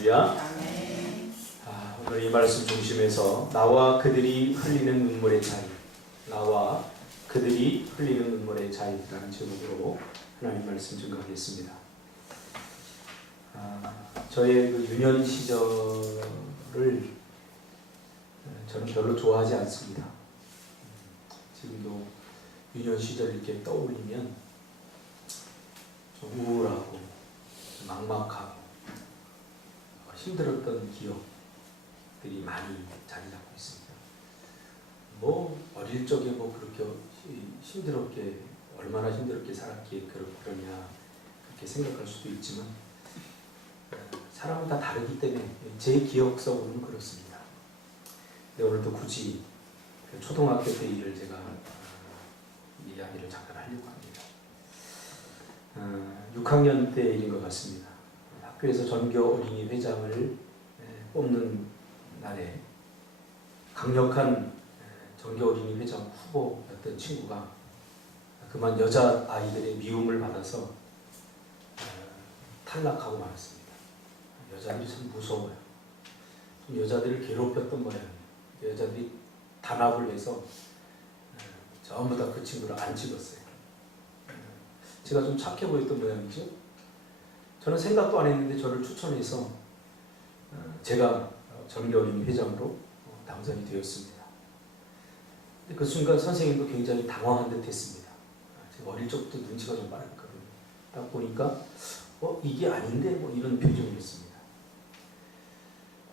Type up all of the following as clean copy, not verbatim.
할렐루야. 오늘 이 말씀 중심에서 나와 그들이 흘리는 눈물의 차이, 나와 그들이 흘리는 눈물의 차이라는 제목으로 하나님 말씀 증거하겠습니다. 저의 그 유년 시절을 저는 별로 좋아하지 않습니다. 지금도 유년 시절 이렇게 떠올리면 좀 우울하고 막막하고 힘들었던 기억들이 많이 자리 잡고 있습니다. 어릴 적에 그렇게 힘들었게, 얼마나 힘들었게 살았기에 그러냐 그렇게 생각할 수도 있지만 사람은 다 다르기 때문에 제 기억 속으로는 그렇습니다. 근데 오늘도 굳이 초등학교 때 일을 제가 이야기를 잠깐 하려고 합니다. 6학년 때 일인 것 같습니다. 학교에서 전교 어린이 회장을 뽑는 날에 강력한 전교 어린이 회장 후보였던 친구가 그만 여자아이들의 미움을 받아서 탈락하고 말았습니다. 여자들이 참 무서워요. 여자들을 괴롭혔던 모양이에요. 여자들이 단합을 해서 전부 다 그 친구를 안 찍었어요. 제가 좀 착해 보였던 모양이죠. 저는 생각도 안 했는데 저를 추천해서 제가 전교어린이 회장으로 당선이 되었습니다. 근데 그 순간 선생님도 굉장히 당황한 듯 했습니다. 제가 어릴 적부터 눈치가 좀 빠르거든요. 딱 보니까 이게 아닌데 이런 표정이었습니다.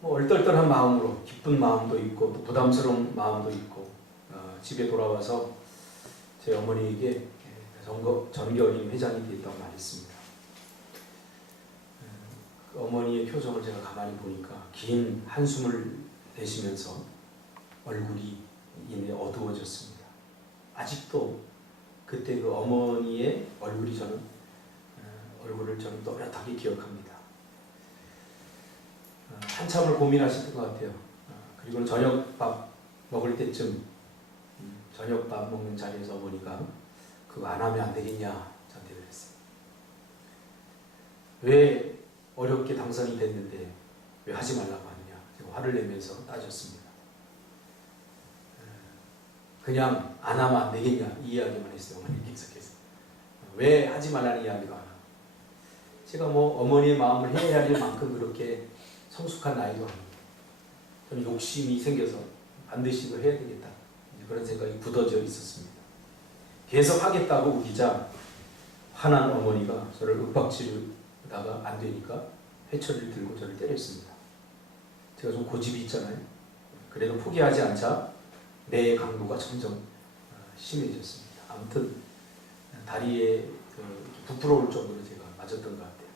얼떨떨한 마음으로, 기쁜 마음도 있고 또 부담스러운 마음도 있고 집에 돌아와서 제 어머니에게 전교어린이 회장이 되었다고 말했습니다. 그 어머니의 표정을 제가 가만히 보니까 긴 한숨을 내쉬면서 얼굴이 이내 어두워졌습니다. 아직도 그때 그 어머니의 얼굴을 저는 또렷하게 기억합니다. 한참을 고민하셨던 것 같아요. 그리고 저녁밥 먹을 때쯤 저녁밥 먹는 자리에서 어머니가 그거 안 하면 안 되겠냐 저한테 그랬어요. 왜 어렵게 당선이 됐는데 왜 하지 말라고 하느냐. 제가 화를 내면서 따졌습니다. 그냥 안 하면 안 되겠냐 이 이야기만 했어요. 어머니 계속해서 왜 하지 말라는 이야기가 안 하고, 제가 어머니의 마음을 해야 할 만큼 그렇게 성숙한 나이도 아닙니다. 저는 욕심이 생겨서 반드시 이걸 해야 되겠다 그런 생각이 굳어져 있었습니다. 계속 하겠다고 우기자 화난 어머니가 저를 윽박지르다가 안 되니까 회초리를 들고 저를 때렸습니다. 제가 좀 고집이 있잖아요. 그래도 포기하지 않자 내 강도가 점점 심해졌습니다. 아무튼 다리에 부풀어올 정도로 제가 맞았던 것 같아요.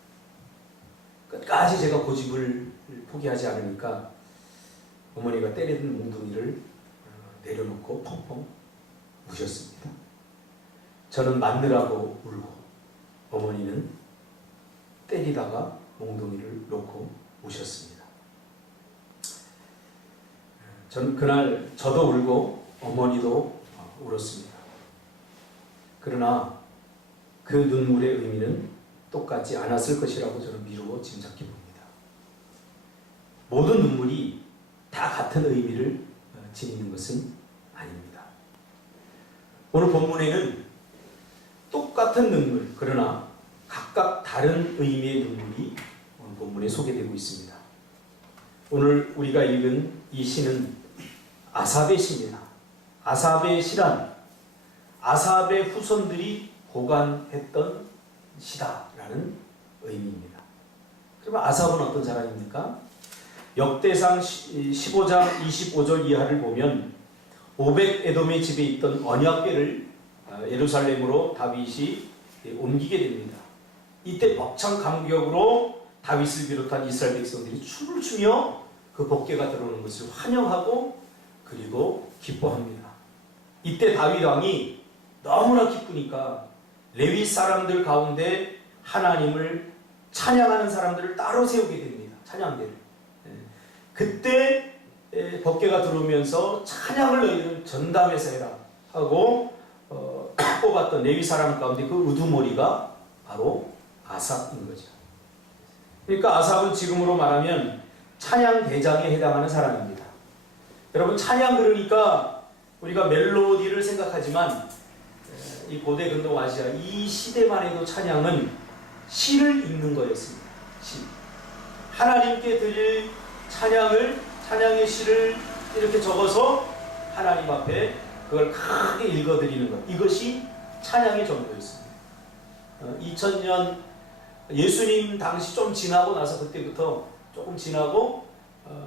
끝까지 제가 고집을 포기하지 않으니까 어머니가 때리던 몽둥이를 내려놓고 펑펑 우셨습니다. 저는 맞느라고 울고 어머니는 때리다가 몽둥이를 놓고 우셨습니다. 저는 그날 저도 울고 어머니도 울었습니다. 그러나 그 눈물의 의미는 똑같지 않았을 것이라고 저는 미루어 짐작해 봅니다. 모든 눈물이 다 같은 의미를 지니는 것은 아닙니다. 오늘 본문에는 똑같은 눈물, 그러나 각각 다른 의미의 눈물이 오늘 본문에 소개되고 있습니다. 오늘 우리가 읽은 이 시는 아삽의 시입니다. 아삽의 시란 아삽의 후손들이 보관했던 시다라는 의미입니다. 그러면 아삽은 어떤 사람입니까? 역대상 15장 25절 이하를 보면 오벳 에돔의 집에 있던 언약궤를 예루살렘으로 다윗이 옮기게 됩니다. 이때 벅찬 감격으로 다윗을 비롯한 이스라엘 백성들이 춤을 추며 그 법궤가 들어오는 것을 환영하고 그리고 기뻐합니다. 이때 다윗 왕이 너무나 기쁘니까 레위 사람들 가운데 하나님을 찬양하는 사람들을 따로 세우게 됩니다. 찬양대를. 그때 법궤가 들어오면서 찬양을 너희는 전담해서 해라 하고 뽑았던 레위 사람 가운데 그 우두머리가 바로 아삽인 거죠. 그러니까 아삽은 지금으로 말하면 찬양 대장에 해당하는 사람입니다. 여러분, 찬양 그러니까 우리가 멜로디를 생각하지만 이 고대 근동 아시아 이 시대만 해도 찬양은 시를 읽는 거였습니다. 시. 하나님께 드릴 찬양의 시를 이렇게 적어서 하나님 앞에 그걸 크게 읽어드리는 것. 이것이 찬양의 정도였습니다. 2000년 예수님 당시 좀 지나고 나서 그때부터 조금 지나고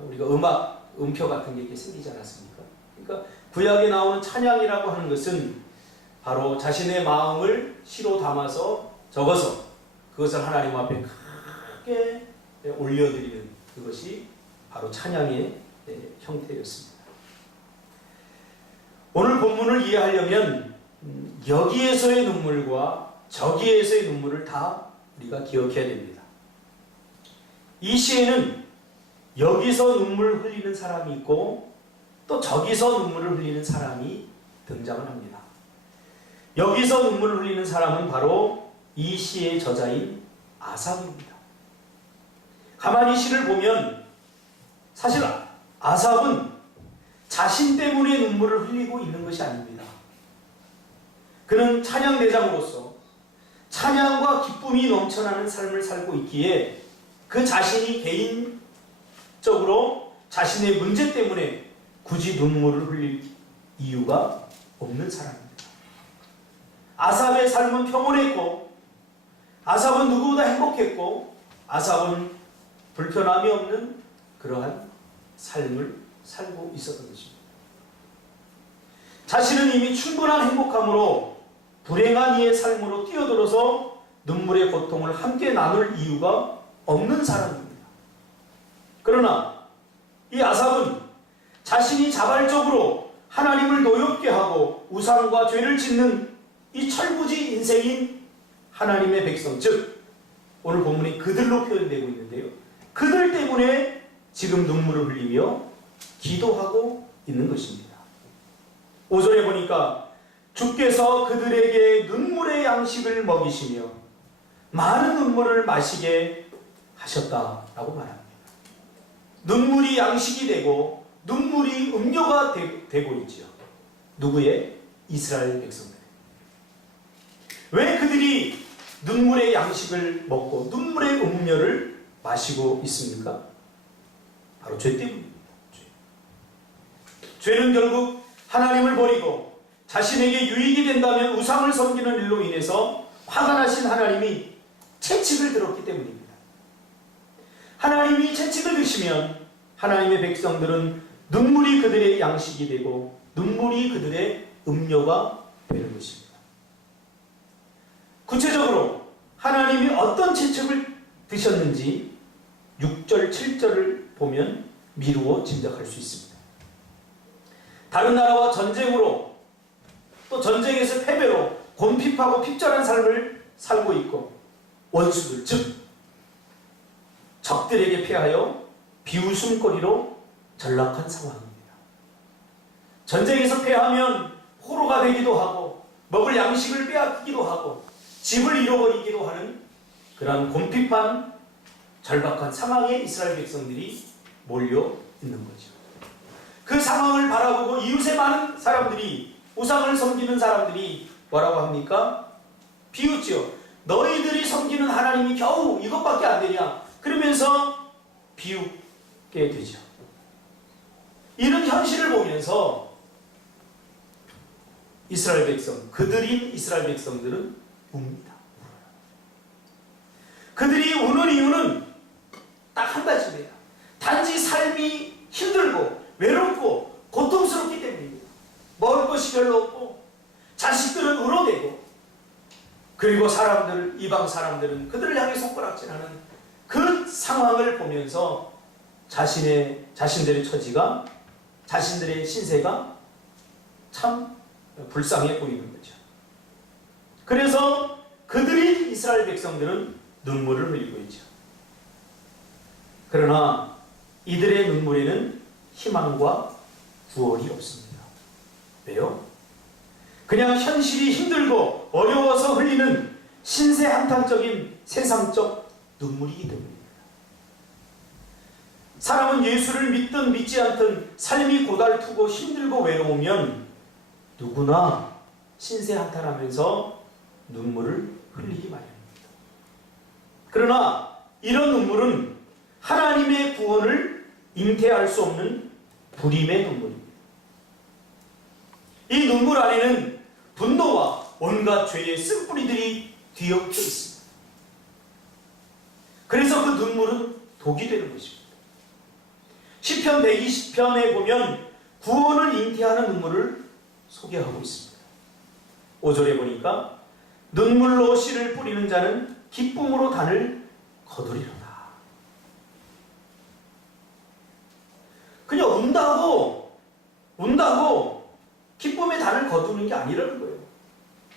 우리가 음표 같은 게 이렇게 생기지 않았습니까? 그러니까 구약에 나오는 찬양이라고 하는 것은 바로 자신의 마음을 시로 담아서 적어서 그것을 하나님 앞에 크게 올려드리는 그것이 바로 찬양의 형태였습니다. 오늘 본문을 이해하려면 여기에서의 눈물과 저기에서의 눈물을 다 우리가 기억해야 됩니다. 이 시에는 여기서 눈물 흘리는 사람이 있고 또 저기서 눈물을 흘리는 사람이 등장을 합니다. 여기서 눈물을 흘리는 사람은 바로 이 시의 저자인 아삽입니다. 가만히 시를 보면 사실 아삽은 자신 때문에 눈물을 흘리고 있는 것이 아닙니다. 그는 찬양대장으로서 찬양과 기쁨이 넘쳐나는 삶을 살고 있기에 그 자신이 개인적으로 자신의 문제 때문에 굳이 눈물을 흘릴 이유가 없는 사람입니다. 아삽의 삶은 평온했고 아삽은 누구보다 행복했고 아삽은 불편함이 없는 그러한 삶을 살고 있었던 것입니다. 자신은 이미 충분한 행복함으로 불행한 이의 삶으로 뛰어들어서 눈물의 고통을 함께 나눌 이유가 없는 사람입니다. 그러나 이 아삽은 자신이 자발적으로 하나님을 노엽게 하고 우상과 죄를 짓는 이 철부지 인생인 하나님의 백성, 즉 오늘 본문이 그들로 표현되고 있는데요. 그들 때문에 지금 눈물을 흘리며 기도하고 있는 것입니다. 5절에 보니까 주께서 그들에게 눈물의 양식을 먹이시며 많은 눈물을 마시게 하셨다라고 말합니다. 눈물이 양식이 되고 눈물이 음료가 되고 있지요. 누구의? 이스라엘 백성들. 왜 그들이 눈물의 양식을 먹고 눈물의 음료를 마시고 있습니까? 바로 죄 때문입니다. 죄는 결국 하나님을 버리고 자신에게 유익이 된다면 우상을 섬기는 일로 인해서 화가 나신 하나님이 채찍을 들었기 때문입니다. 하나님이 채찍을 드시면 하나님의 백성들은 눈물이 그들의 양식이 되고 눈물이 그들의 음료가 되는 것입니다. 구체적으로 하나님이 어떤 채찍을 드셨는지 6절, 7절을 보면 미루어 짐작할 수 있습니다. 다른 나라와 전쟁으로 또 전쟁에서 패배로 곤핍하고 핍절한 삶을 살고 있고 원수들, 즉 적들에게 패하여 비웃음거리로 전락한 상황입니다. 전쟁에서 패하면 호로가 되기도 하고 먹을 양식을 빼앗기도 하고 집을 잃어버리기도 하는 그런 곤핍한 절박한 상황에 이스라엘 백성들이 몰려 있는 거죠. 그 상황을 바라보고 이웃의 많은 사람들이, 우상을 섬기는 사람들이 뭐라고 합니까? 비웃죠. 너희들이 섬기는 하나님이 겨우 이것밖에 안 되냐? 그러면서 비웃게 되죠. 이런 현실을 보면서 이스라엘 백성, 그들인 이스라엘 백성들은 웁니다. 그들이 우는 이유는 딱 한 가지입니다. 단지 삶이 힘들고 외롭고 고통스럽기 때문입니다. 먹을 것이 별로 없고 자식들은 울어대고 그리고 이방 사람들은 그들을 향해 손가락질하는 그 상황을 보면서 자신들의 처지가, 자신들의 신세가 참 불쌍해 보이는 거죠. 그래서 그들이 이스라엘 백성들은 눈물을 흘리고 있죠. 그러나 이들의 눈물에는 희망과 구원이 없습니다. 왜요? 그냥 현실이 힘들고 어려워서 흘리는 신세한탄적인 세상적 눈물이기 때문입니다. 사람은 예수를 믿든 믿지 않든 삶이 고달프고 힘들고 외로우면 누구나 신세한탄하면서 눈물을 흘리기 마련입니다. 그러나 이런 눈물은 하나님의 구원을 잉태할 수 없는 불임의 눈물입니다. 이 눈물 안에는 분노와 온갖 죄의 쓴뿌리들이 뒤엉켜 있습니다. 그래서 그 눈물은 독이 되는 것입니다. 시편 120편에 보면 구원을 잉태하는 눈물을 소개하고 있습니다. 5절에 보니까 눈물로 씨를 뿌리는 자는 기쁨으로 단을 거두리로다. 그냥 운다고 기쁨의 단을 거두는 게 아니라는 거예요.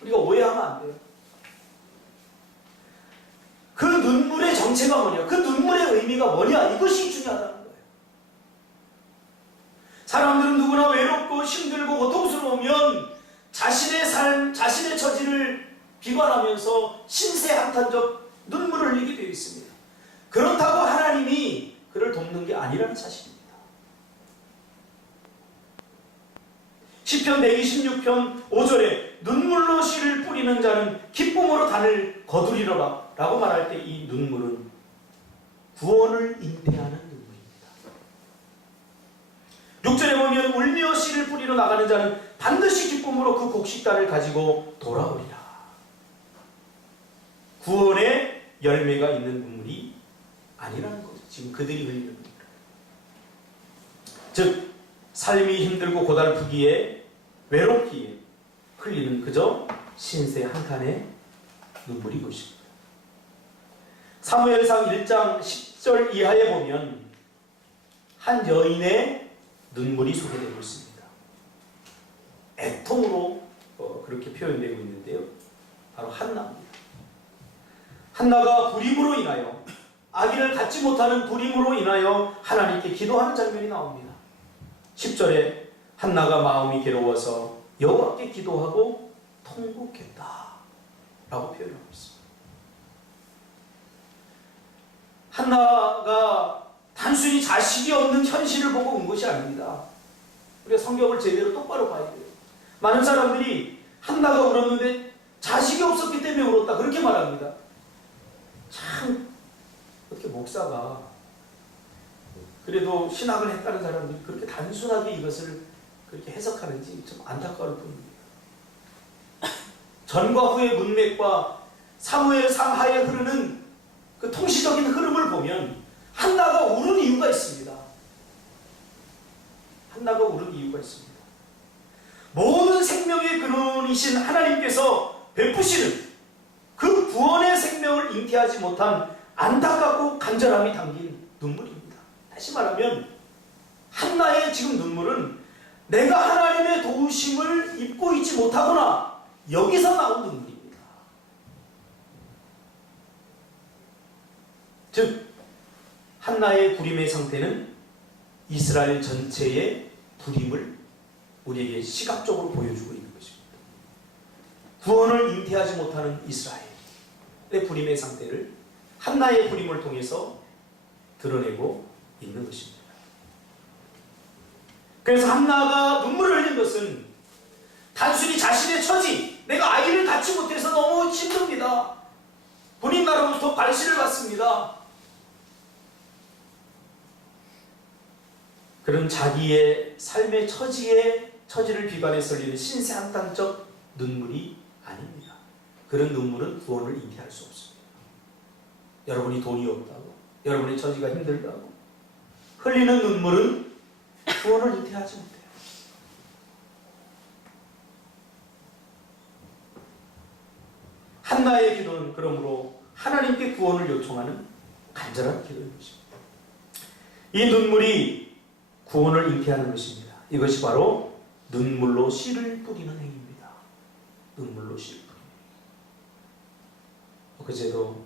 우리가 오해하면 안 돼요. 그 눈물의 정체가 뭐냐? 그 눈물의 의미가 뭐냐? 이것이 중요하다는 거예요. 사람들은 누구나 외롭고 힘들고 고통스러우면 자신의 삶, 자신의 처지를 비관하면서 신세한탄적 눈물을 흘리게 되어 있습니다. 그렇다고 하나님이 그를 돕는 게 아니라는 사실입니다. 시편 126편 5절에 눈물로 씨를 뿌리는 자는 기쁨으로 단을 거두리로라 라고 말할 때 이 눈물은 구원을 잉태하는 눈물입니다. 6절에 보면 울며 씨를 뿌리러 나가는 자는 반드시 기쁨으로 그 곡식단을 가지고 돌아오리라. 구원의 열매가 있는 눈물이 아니라는 거죠. 지금 그들이 흘리는 눈물. 즉 삶이 힘들고 고달프기에 외롭기에 흘리는 그저 신세 한탄의 눈물이 것입니다. 사무엘상 1장 10절 이하에 보면 한 여인의 눈물이 소개되고 있습니다. 애통으로 그렇게 표현되고 있는데요. 바로 한나입니다. 한나가 불임으로 인하여 아기를 갖지 못하는 불임으로 인하여 하나님께 기도하는 장면이 나옵니다. 10절에 한나가 마음이 괴로워서 여호와께 기도하고 통곡했다 라고 표현하고 있습니다. 한나가 단순히 자식이 없는 현실을 보고 온 것이 아닙니다. 우리가 성경을 제대로 똑바로 봐야 돼요. 많은 사람들이 한나가 울었는데 자식이 없었기 때문에 울었다 그렇게 말합니다. 참 어떻게 목사가 그래도 신학을 했다는 사람들이 그렇게 단순하게 이것을 그렇게 해석하는지 좀 안타까울 뿐입니다. 전과 후의 문맥과 사무엘상 하에 흐르는 그 통시적인 흐름을 보면 한나가 울은 이유가 있습니다. 한나가 울은 이유가 있습니다. 모든 생명의 근원이신 하나님께서 베푸시는 그 구원의 생명을 잉태하지 못한 안타깝고 간절함이 담긴 눈물입니다. 다시 말하면 한나의 지금 눈물은 내가 하나님의 도우심을 입고 있지 못하거나 여기서 나온 눈물입니다. 즉 한나의 불임의 상태는 이스라엘 전체의 불임을 우리에게 시각적으로 보여주고 있는 것입니다. 구원을 잉태하지 못하는 이스라엘의 불임의 상태를 한나의 불임을 통해서 드러내고 있는 것입니다. 그래서 한나가 눈물을 흘린 것은 단순히 자신의 처지, 내가 아이를 갖지 못해서 너무 힘듭니다. 본인 나라로부터 발시를 받습니다. 그런 자기의 삶의 처지를 비관해서 흘리는 신세한탄적 눈물이 아닙니다. 그런 눈물은 구원을 잉태할 수 없습니다. 여러분이 돈이 없다고, 여러분의 처지가 힘들다고 흘리는 눈물은 구원을 잉태하지 못해요. 한나의 기도는 그러므로 하나님께 구원을 요청하는 간절한 기도인 것입니다. 이 눈물이 구원을 잉태하는 것입니다. 이것이 바로 눈물로 씨를 뿌리는 행위입니다. 눈물로 씨를 뿌리는 행위. 그제도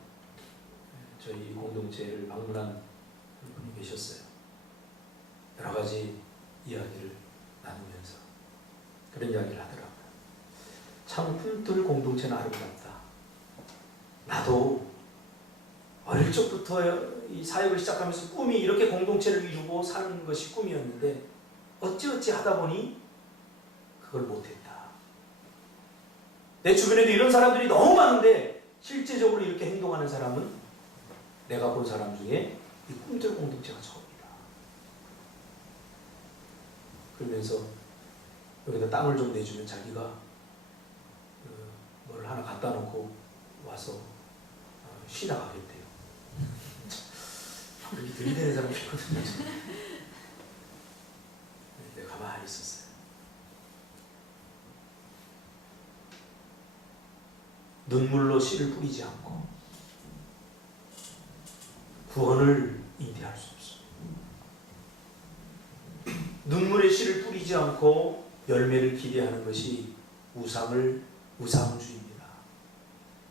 저희 공동체를 방문한 분이 계셨어요. 여러 가지 이야기를 나누면서 그런 이야기를 하더라고요. 참 꿈틀 공동체는 아름답다. 나도 어릴 적부터 이 사역을 시작하면서 꿈이 이렇게 공동체를 이루고 사는 것이 꿈이었는데 어찌어찌 하다 보니 그걸 못했다. 내 주변에도 이런 사람들이 너무 많은데 실제적으로 이렇게 행동하는 사람은 내가 본 사람 중에 이 꿈틀 공동체가 처음이다. 그러면서 여기다 땅을 좀 내주면 자기가 뭘 하나 갖다 놓고 와서 쉬다 가겠대요. 그렇게 들이대는 사람이 있거든요. 내가 가만히 있었어요. 눈물로 씨를 뿌리지 않고 구원을 인내할 수 없어요. 눈물의 씨를 뿌리지 않고 열매를 기대하는 것이 우상주의입니다.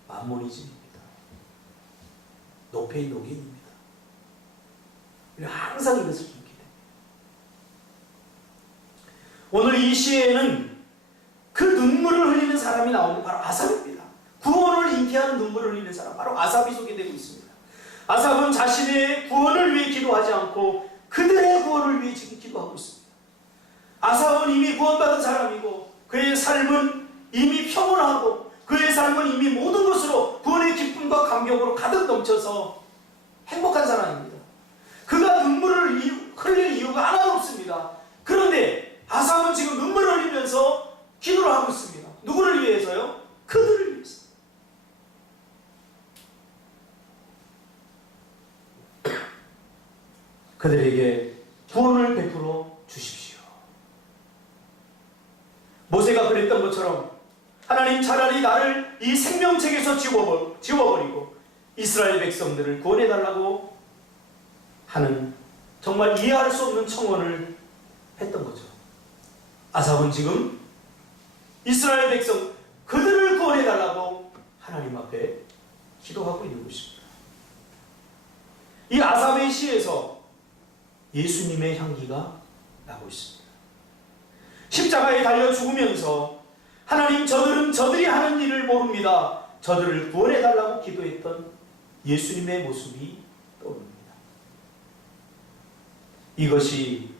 만모니즘입니다. 노페이노게인입니다. 항상 이것을 숨기게 됩니다. 오늘 이 시에는 그 눈물을 흘리는 사람이 나오는 바로 아삽입니다. 구원을 잉태하는 눈물을 흘리는 사람, 바로 아삽이 소개되고 있습니다. 아삽은 자신의 구원을 위해 기도하지 않고 그들의 구원을 위해 지금 기도하고 있습니다. 아삽은 이미 구원받은 사람이고 그의 삶은 이미 평온하고 그의 삶은 이미 모든 것으로 구원의 기쁨과 감격으로 가득 넘쳐서 행복한 사람입니다. 그가 눈물을 흘릴 이유가 하나도 없습니다. 그런데 아삽은 지금 눈물을 흘리면서 기도를 하고 있습니다. 누구를 위해서요? 그들을 위해서. 그들에게 구원을 베풀어 주십시오. 모세가 그랬던 것처럼 하나님 차라리 나를 이 생명책에서 지워버리고 이스라엘 백성들을 구원해달라고 하는 정말 이해할 수 없는 청원을 했던 거죠. 아삽은 지금 이스라엘 백성 그들을 구원해달라고 하나님 앞에 기도하고 있는 것입니다. 이 아삽의 시에서 예수님의 향기가 나고 있습니다. 십자가에 달려 죽으면서 하나님 저들이 하는 일을 모릅니다. 저들을 구원해달라고 기도했던 예수님의 모습이 떠오릅니다. 이것이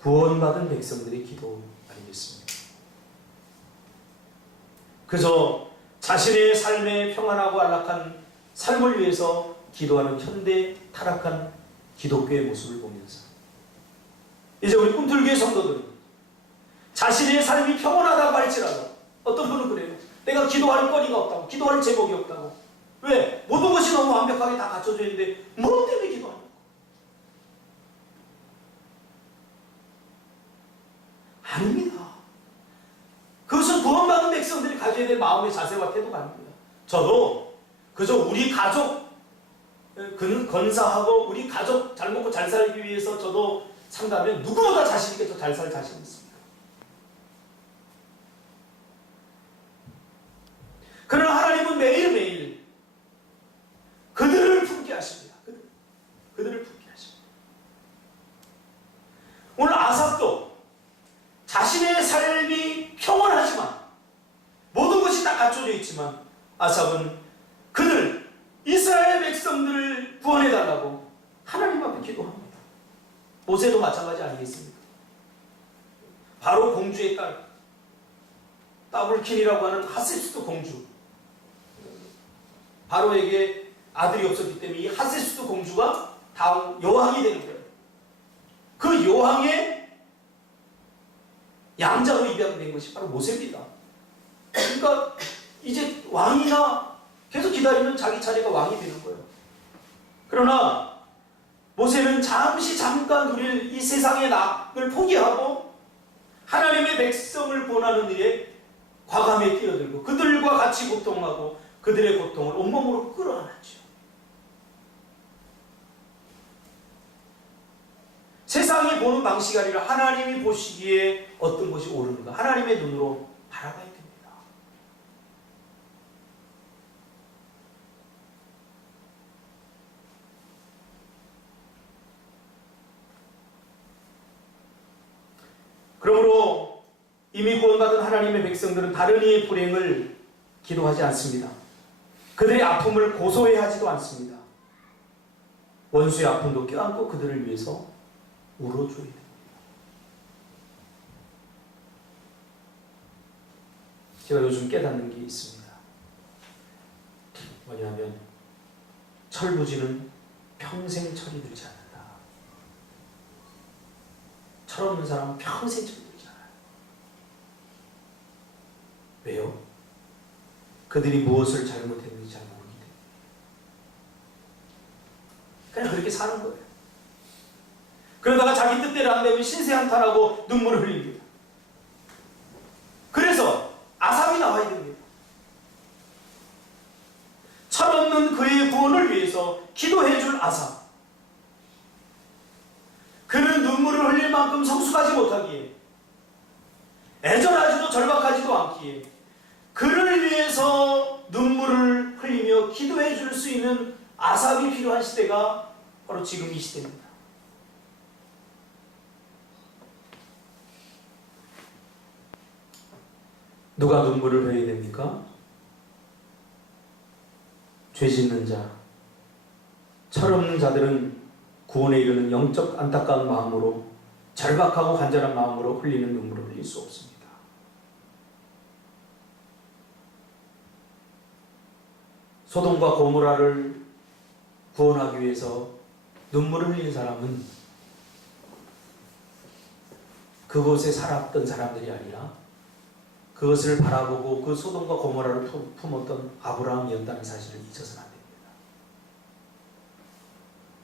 구원받은 백성들의 기도 아니겠습니까? 그저 자신의 삶에 평안하고 안락한 삶을 위해서 기도하는 현대 타락한 기독교의 모습을 보면서 이제 우리 꿈틀교회 성도들은 자신의 삶이 평온하다고 할지라도 어떤 분은 그래요. 내가 기도할 거리가 없다고, 기도할 제목이 없다고. 왜? 모든 것이 너무 완벽하게 다 갖춰져 있는데 뭐 때문에 기도하냐고. 아닙니다. 그것은 구원받은 백성들이 가져야 될 마음의 자세와 태도가 아닙니다. 저도 그저 우리 가족 그는 건사하고 우리 가족 잘 먹고 잘 살기 위해서 저도 산다면 누구보다 자신 있게 더 잘 살 자신 있습니다. 그러나 하나님은 매일매일 그들을 품게 하십니다. 그들을 품게 하십니다. 오늘 아삽도 자신의 삶이 평온하지만 모든 것이 다 갖춰져 있지만 아삽은 그들 이스라엘 백성들을 구원해달라고 하나님 앞에 기도합니다. 모세도 마찬가지 아니겠습니까? 바로 공주의 딸 따블킨이라고 하는 하세수도 공주, 바로에게 아들이 없었기 때문에 이 하세수도 공주가 다음 여왕이 되는 거예요. 그 여왕의 양자로 입양된 것이 바로 모세입니다. 그러니까 이제 왕이나 계속 기다리면 자기 차례가 왕이 되는 거예요. 그러나 모세는 잠깐 누릴 이 세상의 낙을 포기하고 하나님의 백성을 구원하는 일에 과감히 뛰어들고 그들과 같이 고통하고 그들의 고통을 온몸으로 끌어안았죠. 세상이 보는 방식이 아니라 하나님이 보시기에 어떤 것이 옳은가 하나님의 눈으로 바라봐야 됩니다. 그러므로 이미 구원받은 하나님의 백성들은 다른 이의 불행을 기도하지 않습니다. 그들의 아픔을 고소해하지도 않습니다. 원수의 아픔도 껴안고 그들을 위해서 울어줘야 됩니다. 제가 요즘 깨닫는 게 있습니다. 뭐냐면 철부지는 평생 철이 들지 않는다. 철없는 사람은 평생 철이 들지 않아요. 왜요? 그들이 무엇을 잘못했는지 잘 모르기 때문에. 그냥 그렇게 사는 거예요. 그러다가 자기 뜻대로 안 되면 신세한탄하고 눈물을 흘립니다. 그래서 아삽이 나와야 됩니다. 철없는 그의 구원을 위해서 기도해 줄 아삽. 그는 눈물을 흘릴 만큼 성숙하지 못하기에, 애절하지도 절박하지도 않기에 그를 위해서 눈물을 흘리며 기도해 줄 수 있는 아삽이 필요한 시대가 바로 지금 이 시대입니다. 누가 눈물을 흘려야 됩니까? 죄 짓는 자, 철없는 자들은 구원에 이르는 영적 안타까운 마음으로, 절박하고 간절한 마음으로 흘리는 눈물을 흘릴 수 없습니다. 소돔과 고모라를 구원하기 위해서 눈물을 흘린 사람은 그곳에 살았던 사람들이 아니라 그것을 바라보고 그 소돔과 고모라를 품었던 아브라함이었다는 사실을 잊어서는 안 됩니다.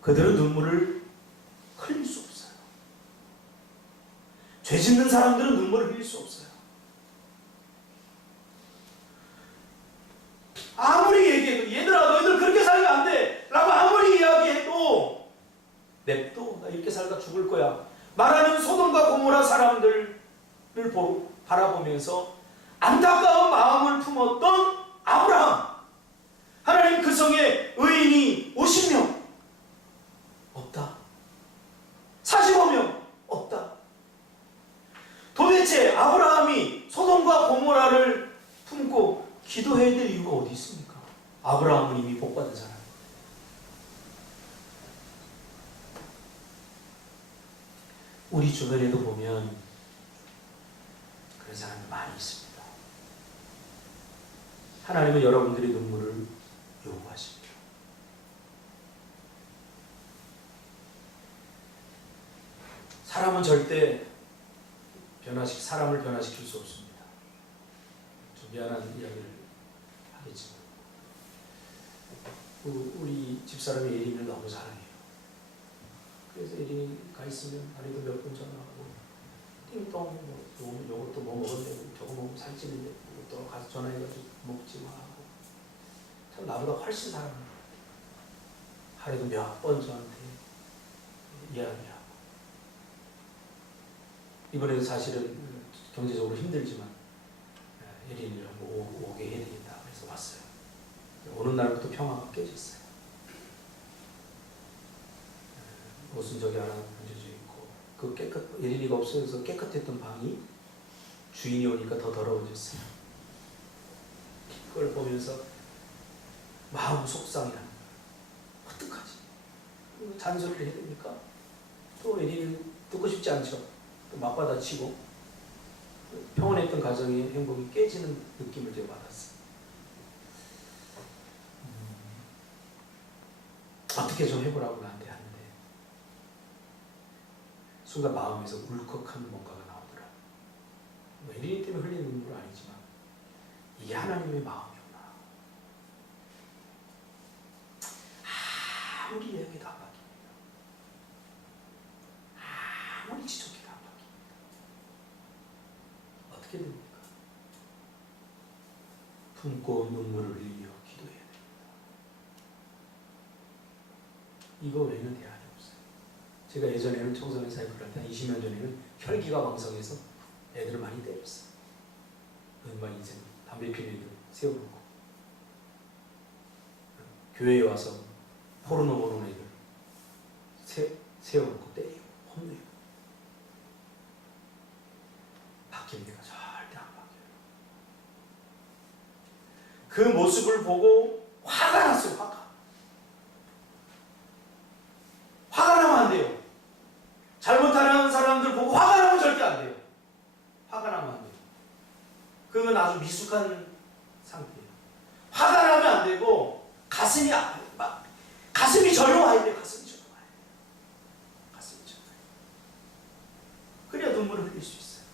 그들은 눈물을 흘릴 수 없어요. 죄 짓는 사람들은 눈물을 흘릴 수 없어요. 아무리 얘기해도 얘들아 너희들 그렇게 살면 안 돼 라고 아무리 이야기해도 냅둬 나 이렇게 살다 죽을 거야 말하는 소돔과 고모라 사람들을 바라보면서 안타까운 마음을 품었던 아브라함, 하나님 그 성에 의인이 50명 없다. 45명 없다. 도대체 아브라함이 소돔과 고모라를 품고 기도해야 될 이유가 어디 있습니까? 아브라함은 이미 복받은 사람입니다. 우리 주변에도 보면 그런 사람이 많이 있습니다. 하나님은 여러분들의 눈물을 요구하십니다. 사람은 절대 사람을 변화시킬 수 없습니다. 좀 미안한 이야기를 하겠지만 우리 집사람이 예린이를 너무 사랑해요. 그래서 예린이가 있으면 하루에도 몇 번 전화하고 띵동 요것도 뭐 먹었는데 저거 먹으면 살찌는데 또 가서 전화해가지고 먹지 마 하고 참 나보다 훨씬 사랑해요. 하루에도 몇 번 저한테 이야기하고 이번에도 사실은 경제적으로 힘들지만 예린이를 한번 오게 해야 되겠다 그래서 왔어요. 오는 날부터 평화가 깨졌어요. 옷은 저기 하나 얹어져 있고 그 예린이가 없어져서 깨끗했던 방이 주인이 오니까 더 더러워졌어요. 그걸 보면서 마음 속상해 하는 거예요. 어떡하지? 잔소리를 해야 됩니까? 또 예린이는 듣고 싶지 않죠. 또 맞받아치고 평온했던 가정의 행복이 깨지는 느낌을 제가 받았어요. 어떻게 좀 해보라고 나한테 하는데 순간 마음에서 울컥한 뭔가가 나오더라. 뭐 예린이 때문에 흘리는 눈물은 아니지만 이게 하나님의 마음이구나. 아무리 이야기도 안 바뀝니다. 아무리 지적해도 안 바뀝니다. 어떻게 됩니까? 품고 눈물을 흘리며 기도해야 됩니다. 이거 외에는 대안이 없어요. 제가 예전에는 청소년 사역을 할 때 20년 전에는 혈기가 왕성해서 애들을 많이 때렸어요. 은만 인생 담배 피는 애들 세워놓고 교회에 와서 포르노 보는 애들 세워놓고 때리고 혼내고 바뀝니까? 절대 안 바뀌어요. 그 모습을 보고 화가 났어요. 화가. 미숙한 상태예요. 화가 나면 안 되고 가슴이 저려와야 돼요. 가슴이 저려와야 돼요. 가슴이 저려와야 돼요. 그래야 눈물을 흘릴 수 있어요.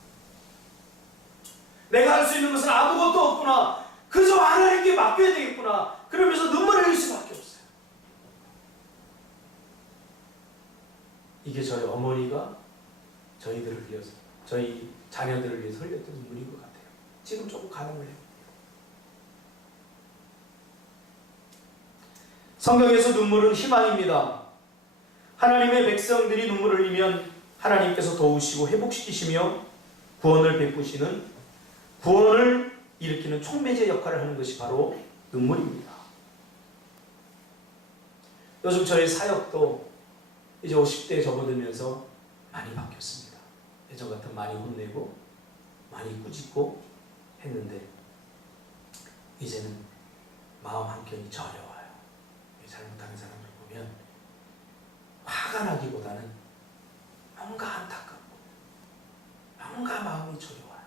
내가 할 수 있는 것은 아무것도 없구나. 그저 하나님께 맡겨야 되겠구나. 그러면서 눈물을 흘릴 수밖에 없어요. 이게 저희 어머니가 저희들을 위해서, 저희 자녀들을 위해서 흘렸던 눈물인 것 같아요. 지금 조금 가늠을 해요. 성경에서 눈물은 희망입니다. 하나님의 백성들이 눈물을 흘리면 하나님께서 도우시고 회복시키시며 구원을 베푸시는, 구원을 일으키는 촉매제 역할을 하는 것이 바로 눈물입니다. 요즘 저희 사역도 이제 50대에 접어들면서 많이 바뀌었습니다. 예전 같은 많이 혼내고 많이 꾸짖고 했는데 이제는 마음 한켠이 저려와요. 잘못하는 사람을 보면 화가 나기보다는 뭔가 안타깝고 뭔가 마음이 저려와요.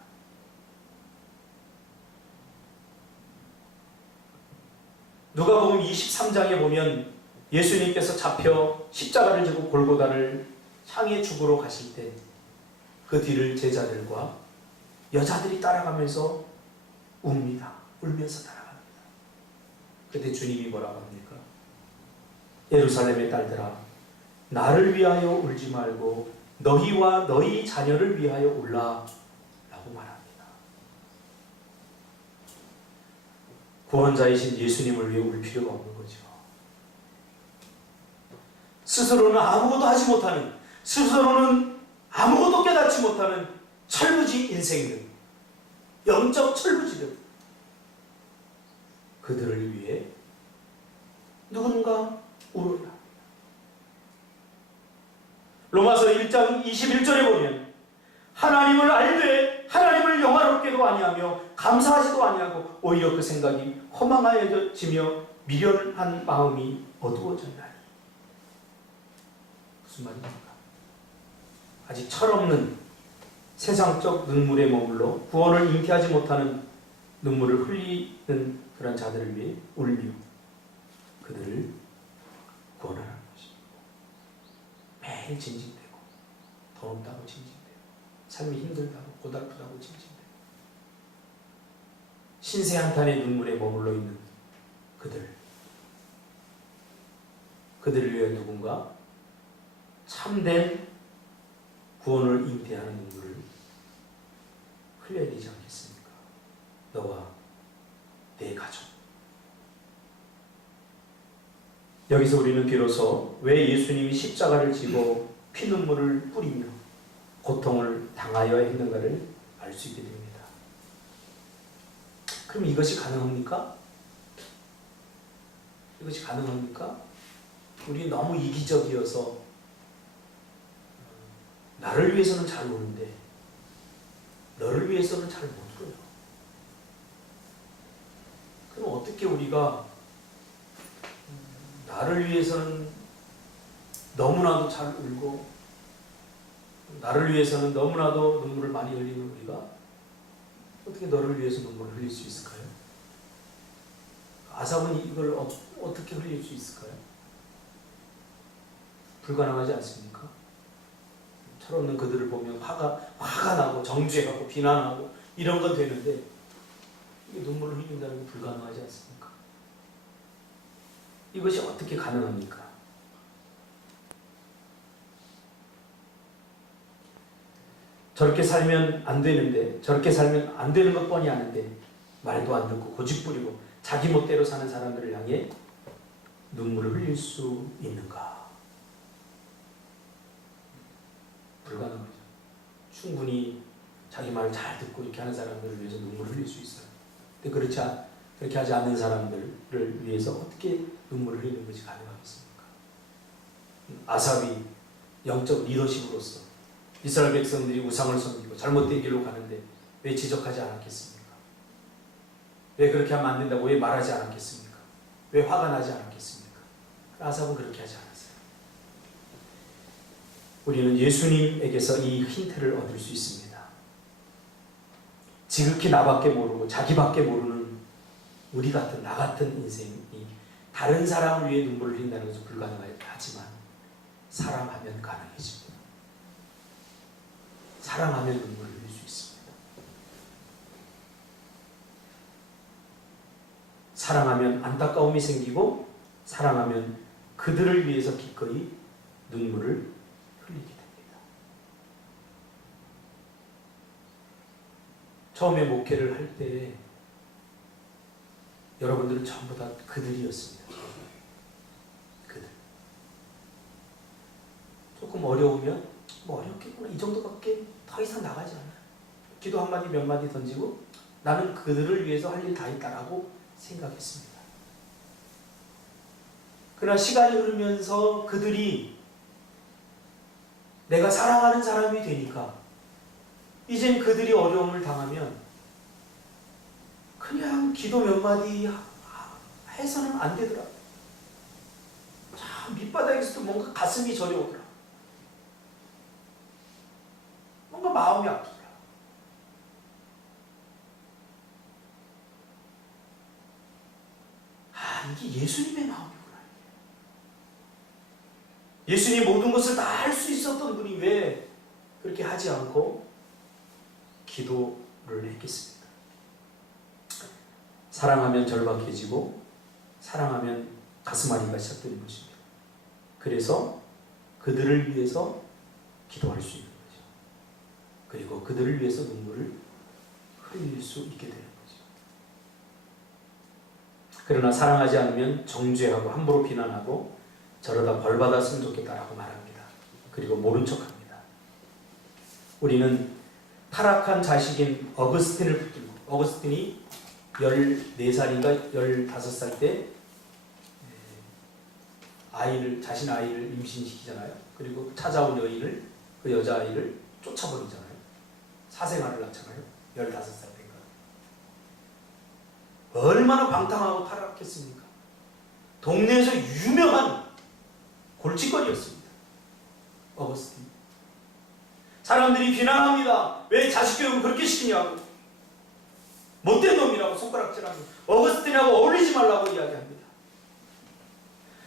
누가복음 23장에 보면 예수님께서 잡혀 십자가를 지고 골고다를 향해 죽으러 가실 때 그 뒤를 제자들과 여자들이 따라가면서 웁니다. 울면서 따라갑니다. 그때 주님이 뭐라고 합니까? 예루살렘의 딸들아, 나를 위하여 울지 말고 너희와 너희 자녀를 위하여 울라 라고 말합니다. 구원자이신 예수님을 위해 울 필요가 없는 거죠. 스스로는 아무것도 하지 못하는, 스스로는 아무것도 깨닫지 못하는 철부지 인생들, 영적 철부지들, 그들을 위해 누군가 울어라. 로마서 1장 21절에 보면 하나님을 알되 하나님을 영화롭게도 아니하며 감사하지도 아니하고 오히려 그 생각이 허망하여지며 미련한 마음이 어두워졌나니. 무슨 말입니까? 아직 철없는 세상적 눈물에 머물러 구원을 잉태하지 못하는 눈물을 흘리는 그런 자들을 위해 울며 그들을 구원하는 것입니다. 매일 징징대고 돈 없다고 징징대고 삶이 힘들다고 고달프다고 징징대고 신세 한탄의 눈물에 머물러 있는 그들을 위해 누군가 참된 구원을 잉태하는 눈물을 흘려야 되지 않겠습니까? 너와 내 가족. 여기서 우리는 비로소 왜 예수님이 십자가를 지고 피눈물을 뿌리며 고통을 당하여야 했는가를 알 수 있게 됩니다. 그럼 이것이 가능합니까? 이것이 가능합니까? 우리 너무 이기적이어서 나를 위해서는 잘 우는데 너를 위해서는 잘 못 울어요. 그럼 어떻게 우리가 나를 위해서는 너무나도 잘 울고 나를 위해서는 너무나도 눈물을 많이 흘리는 우리가 어떻게 너를 위해서 눈물을 흘릴 수 있을까요? 아삽은 이걸 어떻게 흘릴 수 있을까요? 불가능하지 않습니까? 철없는 그들을 보면 화가 나고 정죄하고 비난하고 이런 건 되는데 이게 눈물을 흘린다는 게 불가능하지 않습니까? 이것이 어떻게 가능합니까? 저렇게 살면 안 되는데, 저렇게 살면 안 되는 것 뻔히 아는데 말도 안 듣고 고집부리고 자기 멋대로 사는 사람들을 향해 눈물을 흘릴 수 있는가? 불가능하죠. 충분히 자기 말을 잘 듣고 이렇게 하는 사람들을 위해서 눈물을 흘릴 수 있어요. 근데 그렇게 하지 않는 사람들을 위해서 어떻게 눈물을 흘리는 것이 가능하겠습니까? 아삽이 영적 리더십으로서 이스라엘 백성들이 우상을 섬기고 잘못된 길로 가는데 왜 지적하지 않았겠습니까? 왜 그렇게 하면 안 된다고 왜 말하지 않았겠습니까? 왜 화가 나지 않았겠습니까? 아삽은 그렇게 하지 않았어요. 우리는 예수님에게서 이 힌트를 얻을 수 있습니다. 지극히 나밖에 모르고 자기밖에 모르는 우리 같은 나 같은 인생이 다른 사람을 위해 눈물을 흘린다는 것은 불가능하지만 사랑하면 가능해집니다. 사랑하면 눈물을 흘릴 수 있습니다. 사랑하면 안타까움이 생기고 사랑하면 그들을 위해서 기꺼이 눈물을 흘리게 됩니다. 처음에 목회를 할 때 여러분들은 전부 다 그들이었습니다. 그들. 조금 어려우면 뭐 어렵겠구나 이 정도밖에 더 이상 나가지 않아요. 기도 한마디 몇 마디 던지고 나는 그들을 위해서 할 일 다 있다라고 생각했습니다. 그러나 시간이 흐르면서 그들이 내가 사랑하는 사람이 되니까 이젠 그들이 어려움을 당하면 그냥 기도 몇 마디 해서는 안 되더라. 참 밑바닥에서도 뭔가 가슴이 저려오더라. 뭔가 마음이 아프더라. 이게 예수님의 마음이구나. 예수님이 모든 것을 다 할 수 있었던 분이 왜 그렇게 하지 않고 기도를 했겠습니까? 사랑하면 절박해지고 사랑하면 가슴앓이가 시작되는 것입니다. 그래서 그들을 위해서 기도할 수 있는 거죠. 그리고 그들을 위해서 눈물을 흘릴 수 있게 되는 거죠. 그러나 사랑하지 않으면 정죄하고 함부로 비난하고 저러다 벌받았으면 좋겠다라고 말합니다. 그리고 모른 척합니다. 우리는 타락한 자식인 어거스틴을 붙들고, 어거스틴이 14살인가 15살 때 자신 아이를 임신시키잖아요. 그리고 찾아온 여인을, 그 여자아이를 쫓아버리잖아요. 사생아를 낳잖아요. 15살 때인가. 얼마나 방탕하고 타락했습니까? 동네에서 유명한 골칫거리였습니다. 어거스틴. 사람들이 비난합니다. 왜 자식 교육을 그렇게 시키냐고. 못된 놈이라고 손가락질하고 어거스틴하고 어울리지 말라고 이야기합니다.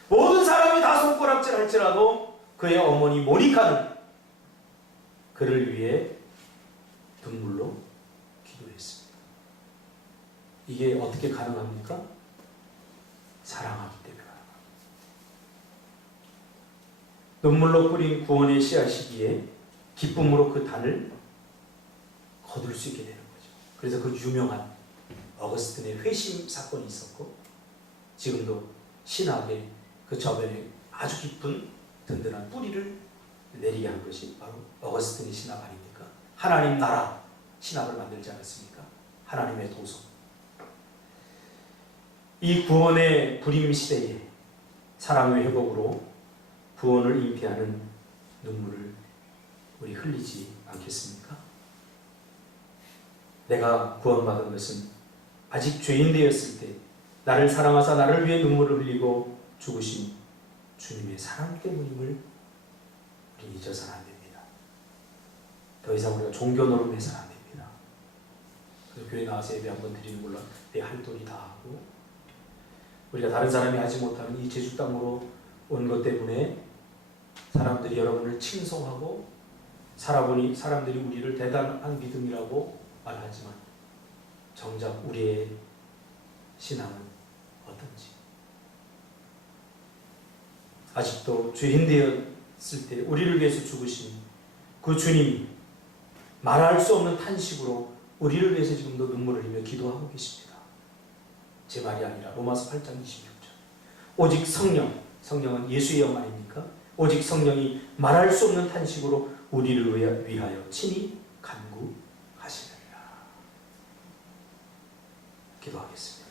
모든 사람이 다 손가락질할지라도 그의 어머니 모니카는 그를 위해 눈물로 기도했습니다. 이게 어떻게 가능합니까? 사랑하기 때문에 가능합니다. 눈물로 뿌린 구원의 씨앗이기에 기쁨으로 그 단을 거둘 수 있게 되는 거죠. 그래서 그 유명한 어거스틴의 회심 사건이 있었고 지금도 신학의 그 저변에 아주 깊은 든든한 뿌리를 내리게 한 것이 바로 어거스틴의 신학 아닙니까? 하나님 나라 신학을 만들지 않았습니까? 하나님의 도서. 이 구원의 불임 시대에 사랑의 회복으로 구원을 잉태하는 눈물을 우리 흘리지 않겠습니까? 내가 구원받은 것은 아직 죄인 되었을 때 나를 사랑하사 나를 위해 눈물을 흘리고 죽으신 주님의 사랑 때문임을 우리 잊어서는 안 됩니다. 더 이상 우리가 종교 노름해서는 안 됩니다. 그래서 교회 나와서 예배 한번 드리는 걸로 내 할 도리 다 하고 우리가 다른 사람이 하지 못하는 이 제주 땅으로 온 것 때문에 사람들이 여러분을 칭송하고 살아보니 사람들이 우리를 대단한 믿음이라고 말하지만 정작 우리의 신앙은 어떤지 아직도 죄인 되었을 때 우리를 위해서 죽으신 그 주님이 말할 수 없는 탄식으로 우리를 위해서 지금도 눈물을 흘리며 기도하고 계십니다. 제 말이 아니라 로마서 8장 26절. 오직 성령은 예수의 영 아닙니까? 오직 성령이 말할 수 없는 탄식으로 우리를 위하여 친히 간구하시느니라. 기도하겠습니다.